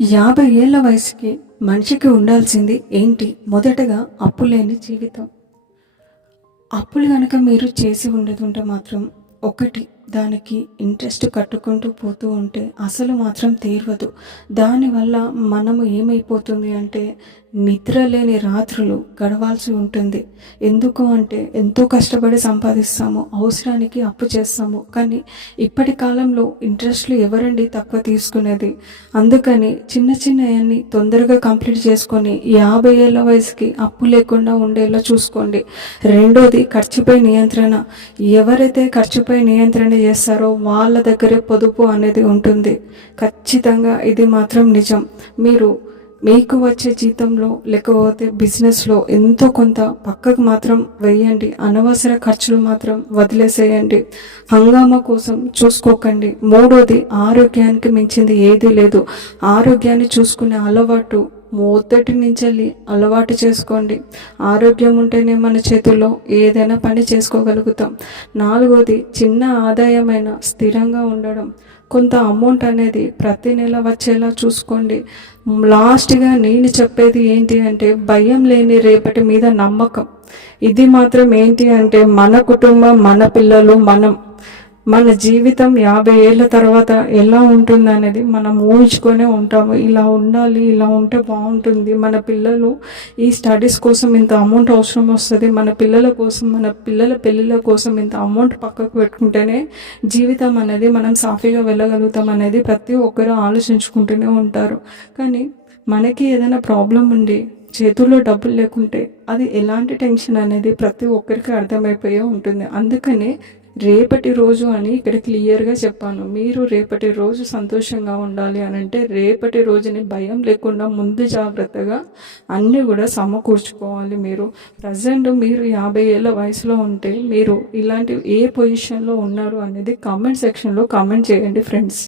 యాభై ఏళ్ళ వయసుకి మనిషికి ఉండాల్సింది ఏంటి? మొదటగా అప్పు లేని జీవితం. అప్పులు కనుక మీరు చేసి ఉండదు ఉంటే మాత్రం ఒకటి దానికి ఇంట్రెస్ట్ కట్టుకుంటూ పోతూ ఉంటే అసలు మాత్రం తీరవదు దానివల్ల మనము ఏమైపోతుంది అంటే నిద్ర లేని రాత్రులు గడవాల్సి ఉంటుంది. ఎందుకు అంటే ఎంతో కష్టపడి సంపాదిస్తాము అవసరానికి అప్పు చేస్తాము. కానీ ఇప్పటి కాలంలో ఇంట్రెస్ట్లు ఎవరండి తక్కువ తీసుకునేది? అందుకని చిన్న చిన్నవన్నీ తొందరగా కంప్లీట్ చేసుకొని యాభై ఏళ్ళ వయసుకి అప్పు లేకుండా ఉండేలా చూసుకోండి. రెండోది ఖర్చుపై నియంత్రణ. ఎవరైతే ఖర్చుపై నియంత్రణ చేస్తారో వాళ్ళ దగ్గరే పొదుపు అనేది ఉంటుంది. ఖచ్చితంగా ఇది మాత్రం నిజం. మీరు మీకు వచ్చే జీతంలో లేకపోతే బిజినెస్లో ఎంతో కొంత పక్కకు మాత్రం వేయండి. అనవసర ఖర్చులు మాత్రం వదిలేసేయండి. హంగామా కోసం చూసుకోకండి. మూడోది ఆరోగ్యానికి మించింది ఏదీ లేదు. ఆరోగ్యాన్ని చూసుకునే అలవాటు మొదటి నుంచి అలవాటు చేసుకోండి. ఆరోగ్యం ఉంటేనే మన చేతుల్లో ఏదైనా పని చేసుకోగలుగుతాం. నాలుగోది చిన్న ఆదాయమైన స్థిరంగా ఉండడం. కొంత అమౌంట్ అనేది ప్రతి నెల వచ్చేలా చూసుకోండి. లాస్ట్గా నేను చెప్పేది ఏంటి అంటే భయం లేని రేపటి మీద నమ్మకం. ఇది మాత్రం ఏంటి అంటే మన కుటుంబం మన పిల్లలు మనం మన జీవితం యాభై ఏళ్ళ తర్వాత ఎలా ఉంటుంది అనేది మనం ఊహించుకొనే ఉంటాము. ఇలా ఉండాలి ఇలా ఉంటే బాగుంటుంది. మన పిల్లలు ఈ స్టడీస్ కోసం ఇంత అమౌంట్ అవసరం వస్తుంది. మన పిల్లల కోసం మన పిల్లల పెళ్ళిళ్ళ కోసం ఇంత అమౌంట్ పక్కకు పెట్టుకుంటేనే జీవితం అనేది మనం సాఫీగా వెళ్ళగలుగుతాం అనేది ప్రతి ఒక్కరు ఆలోచించుకుంటూనే ఉంటారు. కానీ మనకి ఏదైనా ప్రాబ్లం ఉండి చేతుల్లో డబ్బులు లేకుంటే అది ఎలాంటి టెన్షన్ అనేది ప్రతి ఒక్కరికి అర్థమైపోయే ఉంటుంది. అందుకని రేపటి రోజు అని ఇక్కడ క్లియర్గా చెప్పాను. మీరు రేపటి రోజు సంతోషంగా ఉండాలి అని అంటే రేపటి రోజుని భయం లేకుండా ముందు జాగ్రత్తగా అన్నీ కూడా సమకూర్చుకోవాలి మీరు. ప్రజెంట్ మీరు యాభై ఏళ్ళ వయసులో ఉంటే మీరు ఇలాంటి ఏ పొజిషన్లో ఉన్నారు అనేది కామెంట్ సెక్షన్లో కామెంట్ చేయండి ఫ్రెండ్స్.